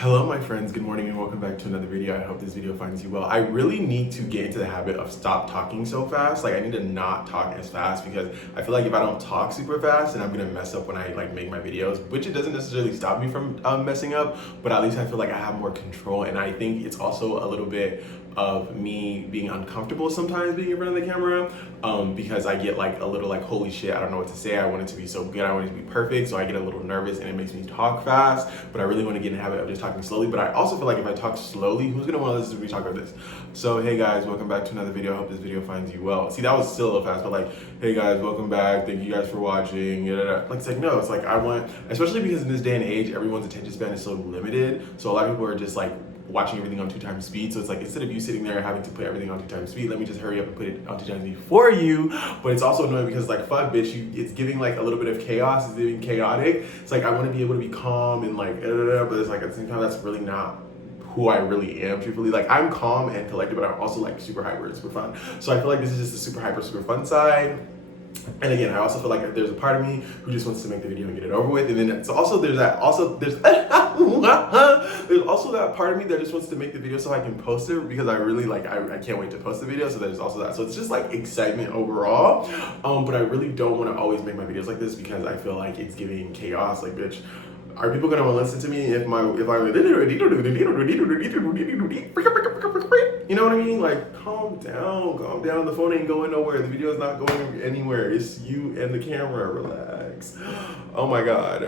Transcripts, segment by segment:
Hello my friends, good morning and welcome back to another video. I hope this video finds you well. I really need to get into the habit of stop talking so fast. Like I need to not talk as fast because I feel like if I don't talk super fast then I'm gonna mess up when I make my videos, which it doesn't necessarily stop me from messing up, but at least I feel like I have more control. And I think it's also a little bit of me being uncomfortable sometimes being in front of the camera because I get like a little like, holy shit, I don't know what to say. I want it to be so good. I want it to be perfect. So I get a little nervous and it makes me talk fast, but I really want to get in the habit of just talking slowly. But I also feel like if I talk slowly, who's gonna want to listen to me talk about this? So hey guys, welcome back to another video. I hope this video finds you well. See, that was still a little fast, but like, hey guys, welcome back. Thank you guys for watching. Like, it's like, no, it's like I want, especially because in this day and age, everyone's attention span is so limited. So a lot of people are just like watching everything on 2x speed. So it's like, instead of you sitting there having to put everything on 2x speed, let me just hurry up and put it on 2x speed for you. But it's also annoying because like, fuck bitch, it's giving like a little bit of chaos, it's giving chaotic. It's like, I want to be able to be calm and like, but it's like at the same time, that's really not who I really am, truthfully. Like I'm calm and collected, but I'm also like super hyper and super fun. So I feel like this is just the super hyper, super fun side. And again, I also feel like there's a part of me who just wants to make the video and get it over with. And then there's also that part of me that just wants to make the video so I can post it because I really like, I can't wait to post the video. So there's also that. So it's just like excitement overall. But I really don't want to always make my videos like this because I feel like it's giving chaos. Like, bitch, are people gonna listen to me if I you know what I mean? Like, calm down. The phone ain't going nowhere. The video is not going anywhere. It's you and the camera. Relax. Oh my god.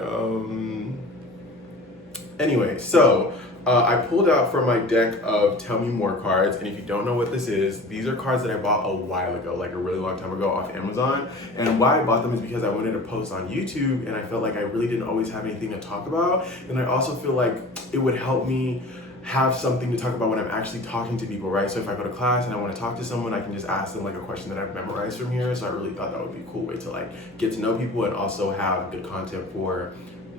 Anyway, so I pulled out from my deck of Tell Me More cards, and if you don't know what this is, these are cards that I bought a while ago, like a really long time ago off Amazon. And why I bought them is because I wanted to post on YouTube, and I felt like I really didn't always have anything to talk about. And I also feel like it would help me have something to talk about when I'm actually talking to people, right? So if I go to class and I want to talk to someone, I can just ask them like a question that I've memorized from here. So I really thought that would be a cool way to like get to know people and also have good content for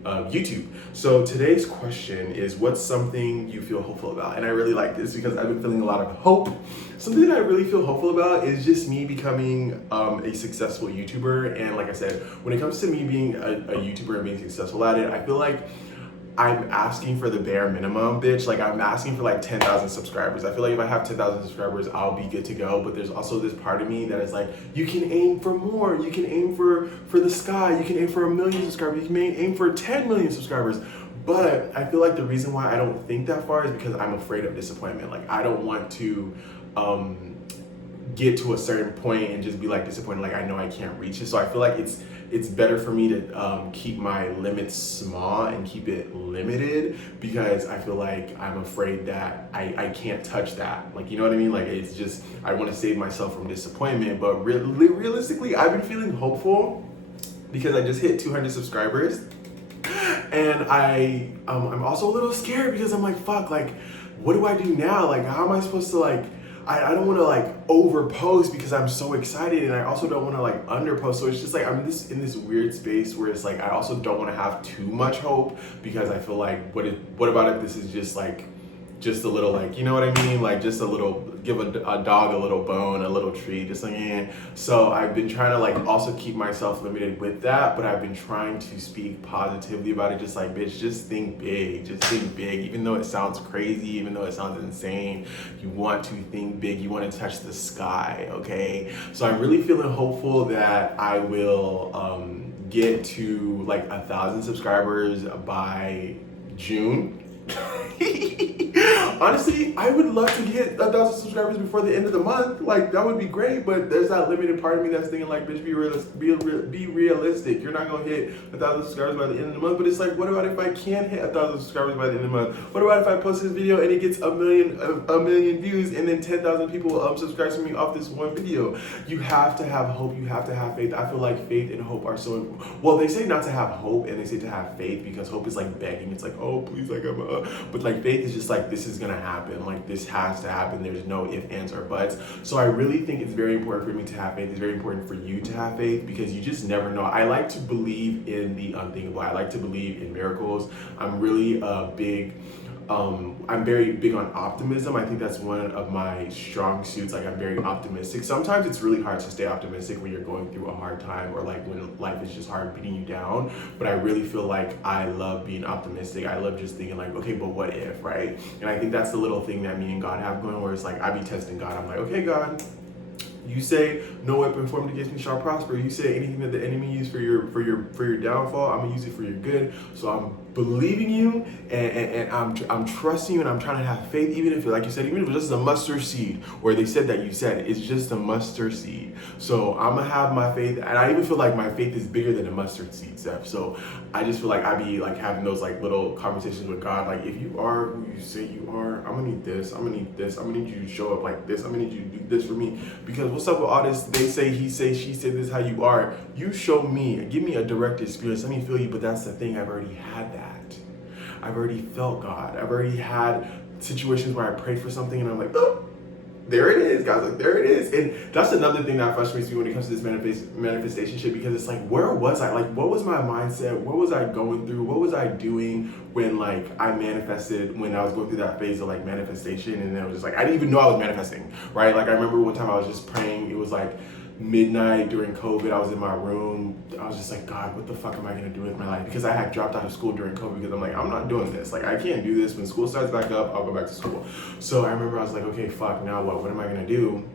YouTube. So today's question is, what's something you feel hopeful about? And I really like this because I've been feeling a lot of hope. Something that I really feel hopeful about is just me becoming a successful YouTuber. And like I said, when it comes to me being a YouTuber and being successful at it, I feel like I'm asking for the bare minimum, bitch. Like I'm asking for like 10,000 subscribers. I feel like if I have 10,000 subscribers, I'll be good to go. But there's also this part of me that is like, you can aim for more. You can aim for the sky. You can aim for 1 million subscribers. You can aim for 10 million subscribers. But I feel like the reason why I don't think that far is because I'm afraid of disappointment. Like I don't want to get to a certain point and just be like disappointed, like I know I can't reach it. So I feel like it's better for me to keep my limits small and keep it limited because I feel like I'm afraid that I can't touch that. Like, you know what I mean? Like it's just, I want to save myself from disappointment. But realistically, I've been feeling hopeful because I just hit 200 subscribers. And I'm also a little scared because I'm like, fuck, like, what do I do now? Like, how am I supposed to like, I don't want to like overpost because I'm so excited, and I also don't want to like underpost. So it's just like I'm in this weird space where it's like I also don't want to have too much hope because I feel like what about if this is just like just a little, like, you know what I mean? Like just a little, give a dog a little bone, a little treat, just like, So I've been trying to like also keep myself limited with that, but I've been trying to speak positively about it. Just like, bitch, just think big, even though it sounds crazy, even though it sounds insane, you want to think big, you want to touch the sky, okay? So I'm really feeling hopeful that I will get to like 1,000 subscribers by June. Honestly, I would love to get 1,000 subscribers before the end of the month. Like that would be great, but there's that limited part of me that's thinking like, bitch, be realistic. You're not gonna hit 1,000 subscribers by the end of the month. But it's like, what about if I can't hit 1,000 subscribers by the end of the month? What about if I post this video and it gets a million views and then 10,000 people subscribe to me off this one video? You have to have hope. You have to have faith. I feel like faith and hope are so, well, they say not to have hope and they say to have faith because hope is like begging. It's like, oh, please, like but like faith is just like, this is gonna happen. Like this has to happen. There's no ifs, ands, or buts. So I really think it's very important for me to have faith. It's very important for you to have faith because you just never know. I like to believe in the unthinkable. I like to believe in miracles. I'm really a big I'm very big on optimism. I think that's one of my strong suits. Like I'm very optimistic. Sometimes it's really hard to stay optimistic when you're going through a hard time or like when life is just hard beating you down. But I really feel like I love being optimistic. I love just thinking like, okay, but what if, right? And I think that's the little thing that me and God have going where it's like, I be testing God. I'm like, okay, God, you say no weapon formed against me shall prosper. You say anything that the enemy used for your downfall, I'm gonna use it for your good. So I'm believing you, and I'm trusting you, and I'm trying to have faith, even if, like you said, even if it's just a mustard seed, or they said that you said it's just a mustard seed. So I'm gonna have my faith, and I even feel like my faith is bigger than a mustard seed, Steph. So I just feel like I be like having those like little conversations with God, like if you are who you say you are, I'm gonna need this, I'm gonna need this, I'm gonna need you to show up like this, I'm gonna need you to do this for me. Because what's up with all this? They say, he say, she said, this is how you are. You show me, give me a direct experience. Let me feel you. But that's the thing. I've already had that. I've already felt God. I've already had situations where I prayed for something and I'm like, oh, there it is, guys. Like, there it is. And that's another thing that frustrates me when it comes to this manifestation shit, because it's like, where was I? Like, what was my mindset? What was I going through? What was I doing when like I manifested, when I was going through that phase of like manifestation? And then it was just like, I didn't even know I was manifesting, right? Like I remember one time I was just praying. It was like midnight during COVID. I was in my room. I was just like, God, what the fuck am I gonna do with my life? Because I had dropped out of school during COVID because I'm like, I'm not doing this. Like I can't do this. When school starts back up, I'll go back to school. So I remember I was like, okay, fuck, now what? What am I gonna do?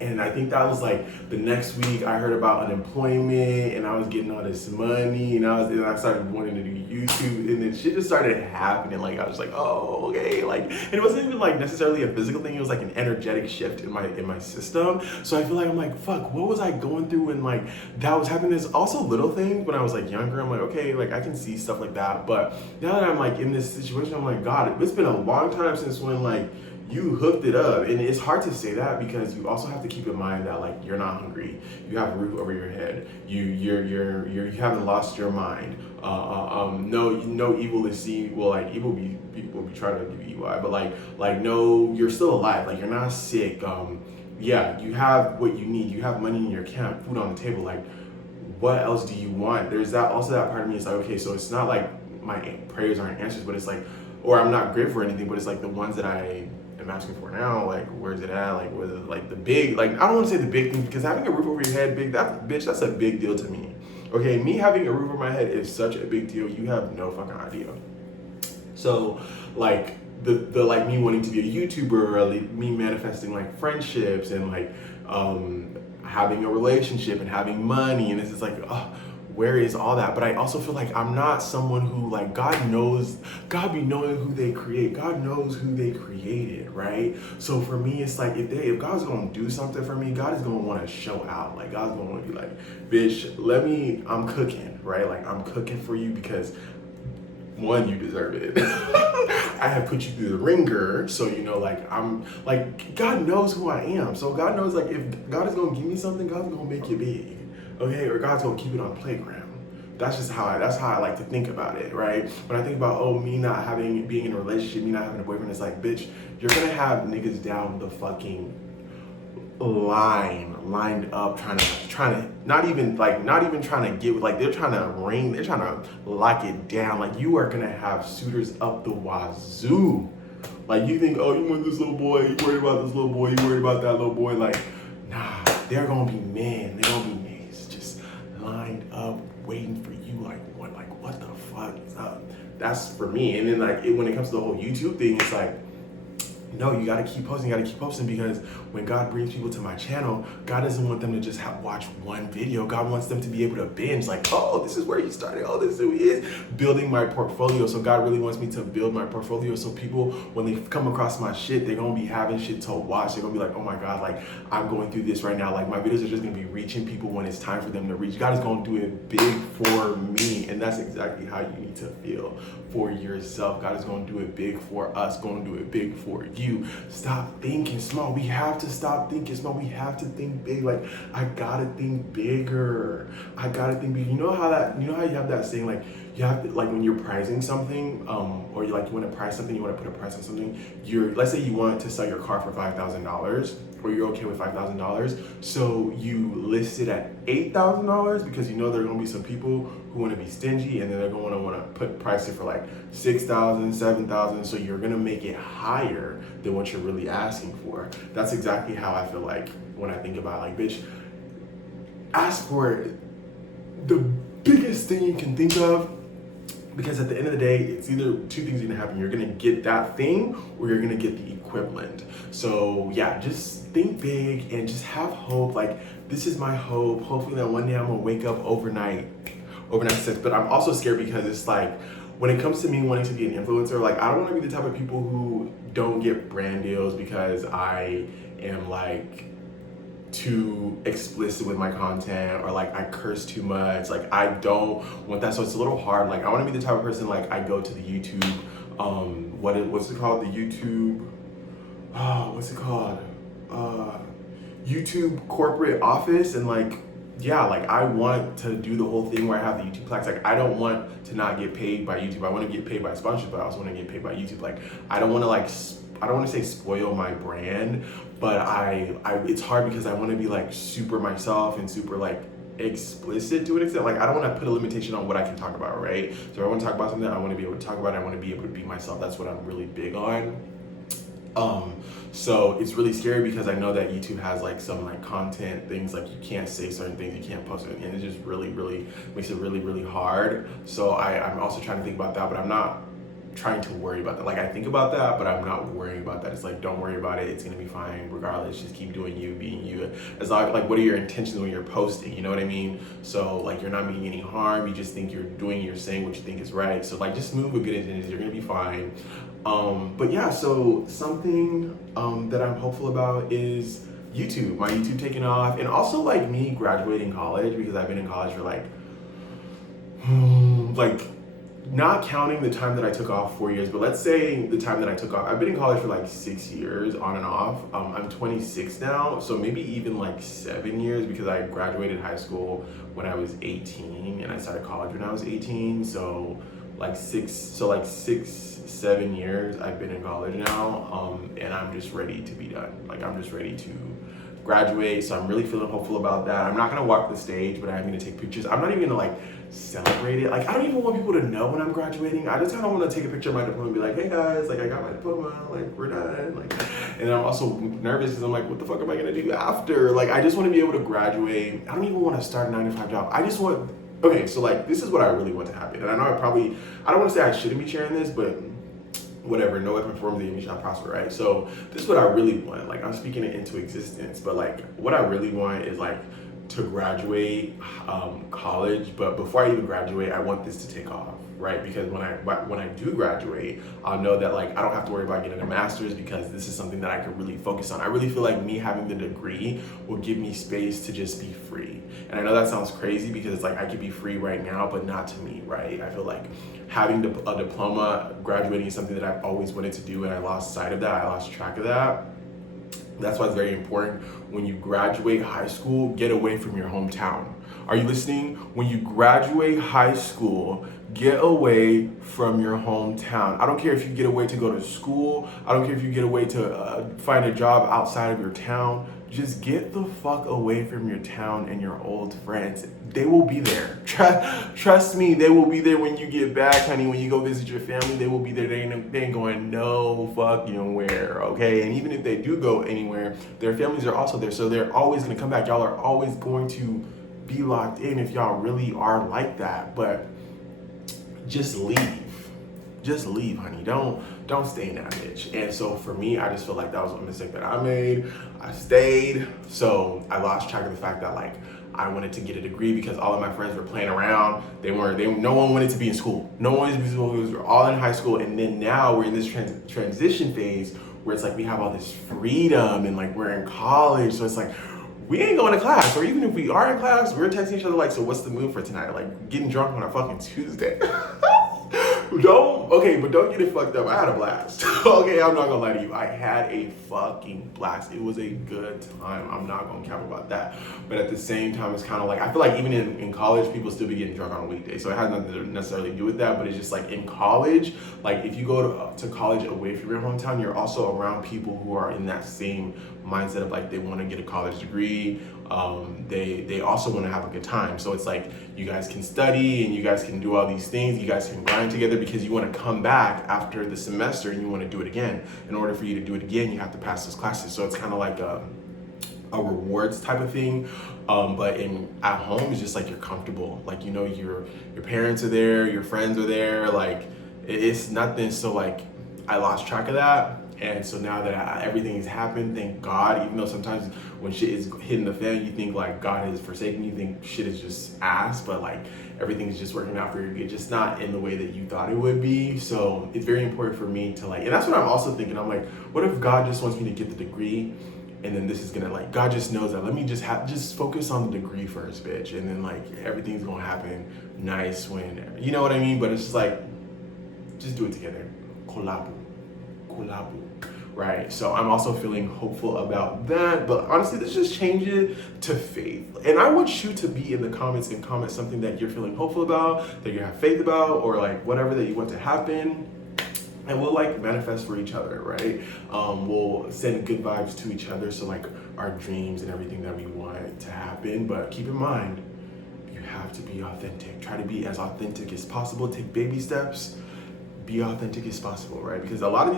And I think that was like the next week I heard about unemployment and I was getting all this money and I started wanting to do YouTube, and then shit just started happening. Like I was like, oh, okay. Like, and it wasn't even like necessarily a physical thing. It was like an energetic shift in my system. So I feel like I'm like, fuck, what was I going through when like that was happening? There's also little things when I was like younger. I'm like, okay, like I can see stuff like that. But now that I'm like in this situation, I'm like, God, it's been a long time since when like you hooked it up. And it's hard to say that because you also have to keep in mind that like you're not hungry, you have a roof over your head, you haven't lost your mind. No evil is seen. Well, like evil people be trying to do evil, but like no, you're still alive. Like you're not sick. Yeah, you have what you need. You have money in your account, food on the table. Like, what else do you want? There's that also that part of me is like, okay, so it's not like my prayers aren't answers, but it's like, or I'm not grateful for anything, but it's like the ones that I am asking for now, like where's it at? Like where's it, like the big, like I don't want to say the big thing, because having a roof over your head, that's a big deal to me. Okay, me having a roof over my head is such a big deal. You have no fucking idea. So like the like me wanting to be a YouTuber, or like me manifesting like friendships and like having a relationship and having money, and it's just like, oh, where is all that? But I also feel like I'm not someone who, like, God be knowing who they create. God knows who they created, right? So for me, it's like, if God's gonna do something for me, God is gonna wanna show out. Like, God's gonna wanna be like, bitch, I'm cooking, right? Like, I'm cooking for you because, one, you deserve it. I have put you through the ringer, so you know, like, I'm like, God knows who I am. So God knows, like, if God is gonna give me something, God's gonna make it big. Okay, or God's gonna keep it on the playground. That's how I like to think about it, right? When I think about, me not being in a relationship, me not having a boyfriend, it's like, bitch, you're gonna have niggas down the fucking lined up, trying to not even trying to get, like, they're trying to lock it down. Like, you are gonna have suitors up the wazoo. Like, you think, oh, you want this little boy, you worried about this little boy, you worried about that little boy, like, nah, they're gonna be men, they're gonna be lined up waiting for you. Like what the fuck is up? That's for me. And then like when it comes to the whole YouTube thing, it's like, no, you gotta keep posting, because when God brings people to my channel, God doesn't want them to just watch one video. God wants them to be able to binge, like, oh, this is where he started, oh, this is who he is, building my portfolio. So God really wants me to build my portfolio, so people, when they come across my shit, they're gonna be having shit to watch. They're gonna be like, oh my God, like, I'm going through this right now. Like, my videos are just gonna be reaching people when it's time for them to reach. God is gonna do it big for me, and that's exactly how you need to feel for yourself. God is gonna do it big for us, gonna do it big for you. Stop thinking small. We have to stop thinking small. We have to think big. Like, I gotta think bigger. I gotta think big. You know how you have that saying, like, you have to, like, when you're pricing something, or you want to price something, you want to put a price on something, let's say you want to sell your car for $5,000, or you're okay with $5,000, so you list it at $8,000 because you know there are going to be some people who want to be stingy, and then they're going to want to price it for like $6,000, $7,000, so you're going to make it higher than what you're really asking for. That's exactly how I feel like when I think about, like, bitch, ask for the biggest thing you can think of, because at the end of the day, it's either two things are gonna happen. You're gonna get that thing, or you're gonna get the equivalent. So yeah, just think big and just have hope. Like, this is my hope. Hopefully that one day I'm gonna wake up overnight success. But I'm also scared because it's like, when it comes to me wanting to be an influencer, like, I don't wanna be the type of people who don't get brand deals because I am like too explicit with my content, or like I curse too much. Like, I don't want that, so it's a little hard. Like, I want to be the type of person, like, I go to the YouTube, what's it called? The YouTube, what's it called? YouTube corporate office, and like, yeah, like, I want to do the whole thing where I have the YouTube plaques. Like, I don't want to not get paid by YouTube. I want to get paid by sponsorship, but I also want to get paid by YouTube. Like, I don't want to say spoil my brand, but I it's hard because I want to be like super myself and super like explicit to an extent. Like, I don't want to put a limitation on what I can talk about, right? So if I want to talk about something, I want to be able to talk about it. I want to be able to be myself. That's what I'm really big on. So it's really scary because I know that YouTube has like some like content things, like you can't say certain things, you can't post it, and it just really makes it really hard. So I'm also trying to think about that, but I'm not trying to worry about that. Like, I think about that, but I'm not worrying about that. It's like, don't worry about it. It's gonna be fine regardless. Just keep doing you, being you. As long, like, what are your intentions when you're posting? You know what I mean? So like, you're not meaning any harm. You just think you're saying what you think is right. So like, just move with good intentions. You're gonna be fine. But yeah, so something that I'm hopeful about is YouTube. My YouTube taking off, and also like me graduating college, because I've been in college for like not counting the time that I took off 4 years, but let's say the time that I took off, I've been in college for like 6 years on and off. I'm 26 now, so maybe even like 7 years, because I graduated high school when I was 18 and I started college when I was 18. So like 7 years I've been in college now, and I'm just ready to be done. Like, I'm just ready to graduate, so I'm really feeling hopeful about that. I'm not gonna walk the stage, but I'm gonna take pictures. I'm not even gonna like celebrate it. Like, I don't even want people to know when I'm graduating. I just kind of want to take a picture of my diploma and be like, hey guys, like, I got my diploma, like, we're done. Like, and I'm also nervous because I'm like, what the fuck am I gonna do after? Like, I just want to be able to graduate. I don't even want to start a 9-to-5 job. I just want, okay, so like, this is what I really want to happen. And I know I don't want to say I shouldn't be sharing this, but whatever, no weapon formed against me shall prosper, right? So this is what I really want. Like, I'm speaking it into existence, but like, what I really want is like to graduate college, but before I even graduate, I want this to take off, right? Because when I do graduate, I'll know that like, I don't have to worry about getting a master's, because this is something that I can really focus on. I really feel like me having the degree will give me space to just be free. And I know that sounds crazy, because it's like, I could be free right now, but not to me, right? I feel like having a diploma, graduating is something that I've always wanted to do, and I lost sight of that. I lost track of that. That's why it's very important when you graduate high school, get away from your hometown. Are you listening? When you graduate high school, get away from your hometown. I don't care if you get away to go to school. I don't care if you get away to find a job outside of your town. Just get the fuck away from your town and your old friends. They will be there. Trust me, they will be there when you get back, honey. When you go visit your family, they will be there. They ain't going no fucking where, okay? And even if they do go anywhere, their families are also there. So they're always gonna come back. Y'all are always going to be locked in if y'all really are like that. But just leave. Just leave, honey. Don't stay in that bitch. And so for me, I just feel like that was a mistake that I made. I stayed. So I lost track of the fact that like, I wanted to get a degree, because all of my friends were playing around. No one wanted to be in school. No one wanted to be in school. We were all in high school. And then now we're in this transition phase where it's like, we have all this freedom, and like, we're in college. So it's like, we ain't going to class, or even if we are in class, we're texting each other like, so what's the move for tonight? Like, getting drunk on a fucking Tuesday. Don't Okay, but don't get it fucked up. I had a blast. Okay, I'm not gonna lie to you. I had a fucking blast. It was a good time. I'm not gonna cap about that. But at the same time, it's kind of like, I feel like even in college, people still be getting drunk on a weekday. So it has nothing to necessarily do with that. But it's just like in college, like if you go to college away from your hometown, you're also around people who are in that same mindset of like they want to get a college degree. They also want to have a good time. So it's like you guys can study and you guys can do all these things. You guys can grind together because you want to come back after the semester and you want to do it again. In order for you to do it again, you have to pass those classes. So it's kind of like a rewards type of thing. But at home, it's just like you're comfortable. Like, you know, your parents are there, your friends are there. Like it's nothing. So like I lost track of that. And so now that everything has happened, thank God, even though sometimes when shit is hitting the fan, you think like God has forsaken you, think shit is just ass, but like everything is just working out for your good, just not in the way that you thought it would be. So it's very important for me to like, and that's what I'm also thinking. I'm like, what if God just wants me to get the degree? And then this is gonna like, God just knows that. Let me just focus on the degree first, bitch. And then like everything's gonna happen nice when, you know what I mean? But it's just like, just do it together. Collabo. Right? So I'm also feeling hopeful about that. But honestly, let's just change it to faith. And I want you to be in the comments and comment something that you're feeling hopeful about, that you have faith about, or like whatever that you want to happen. And we'll like manifest for each other, right? We'll send good vibes to each other. So like our dreams and everything that we want to happen. But keep in mind, you have to be authentic. Try to be as authentic as possible. Take baby steps. Be authentic as possible, right? Because a lot of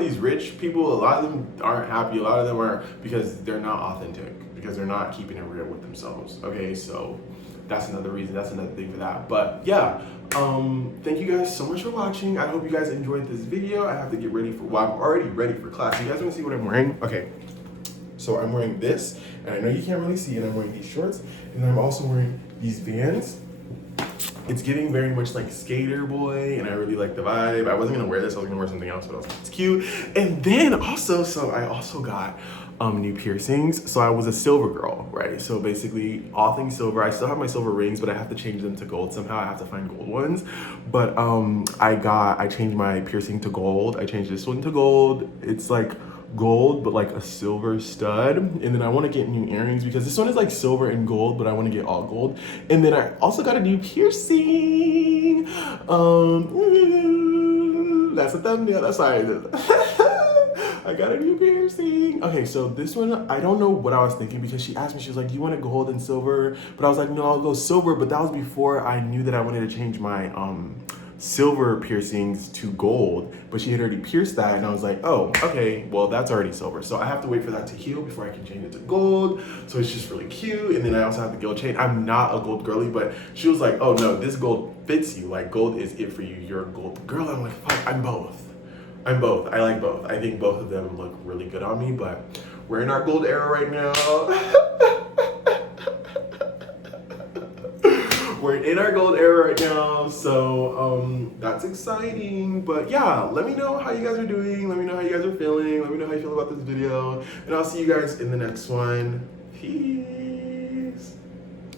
these rich people, a lot of them aren't happy. A lot of them are because they're not authentic, because they're not keeping it real with themselves. Okay, so that's another reason. That's another thing for that. But yeah, thank you guys so much for watching. I hope you guys enjoyed this video. I have to get ready for, well, I'm already ready for class. You guys want to see what I'm wearing? Okay, so I'm wearing this, and I know you can't really see it. I'm wearing these shorts, and I'm also wearing these Vans. It's giving very much like skater boy, and I really like the vibe. I wasn't gonna wear this, I was gonna wear something else, but I was like, it's cute. And then also, so I also got new piercings. So I was a silver girl, right? So basically all things silver. I still have my silver rings, but I have to change them to gold somehow. I have to find gold ones. But I changed my piercing to gold. I changed this one to gold. It's like gold but like a silver stud. And then I want to get new earrings because this one is like silver and gold, but I want to get all gold. And then I also got a new piercing. That's a thumbnail. That's all right. I got a new piercing. Okay, so this one, I don't know what I was thinking because she asked me, she was like, do you want it gold and silver? But I was like, no, I'll go silver. But that was before I knew that I wanted to change my silver piercings to gold, but she had already pierced that, and I was like, oh, okay, well, that's already silver. So I have to wait for that to heal before I can change it to gold. So it's just really cute. And then I also have the gold chain. I'm not a gold girly, but she was like, oh no, this gold fits you. Like gold is it for you. You're a gold girl. I'm like, fuck, I'm both. I like both. I think both of them look really good on me, but we're in our gold era right now. We're in our gold era right now, so that's exciting. But yeah, let me know how you guys are doing. Let me know how you guys are feeling. Let me know how you feel about this video. And I'll see you guys in the next one. Peace.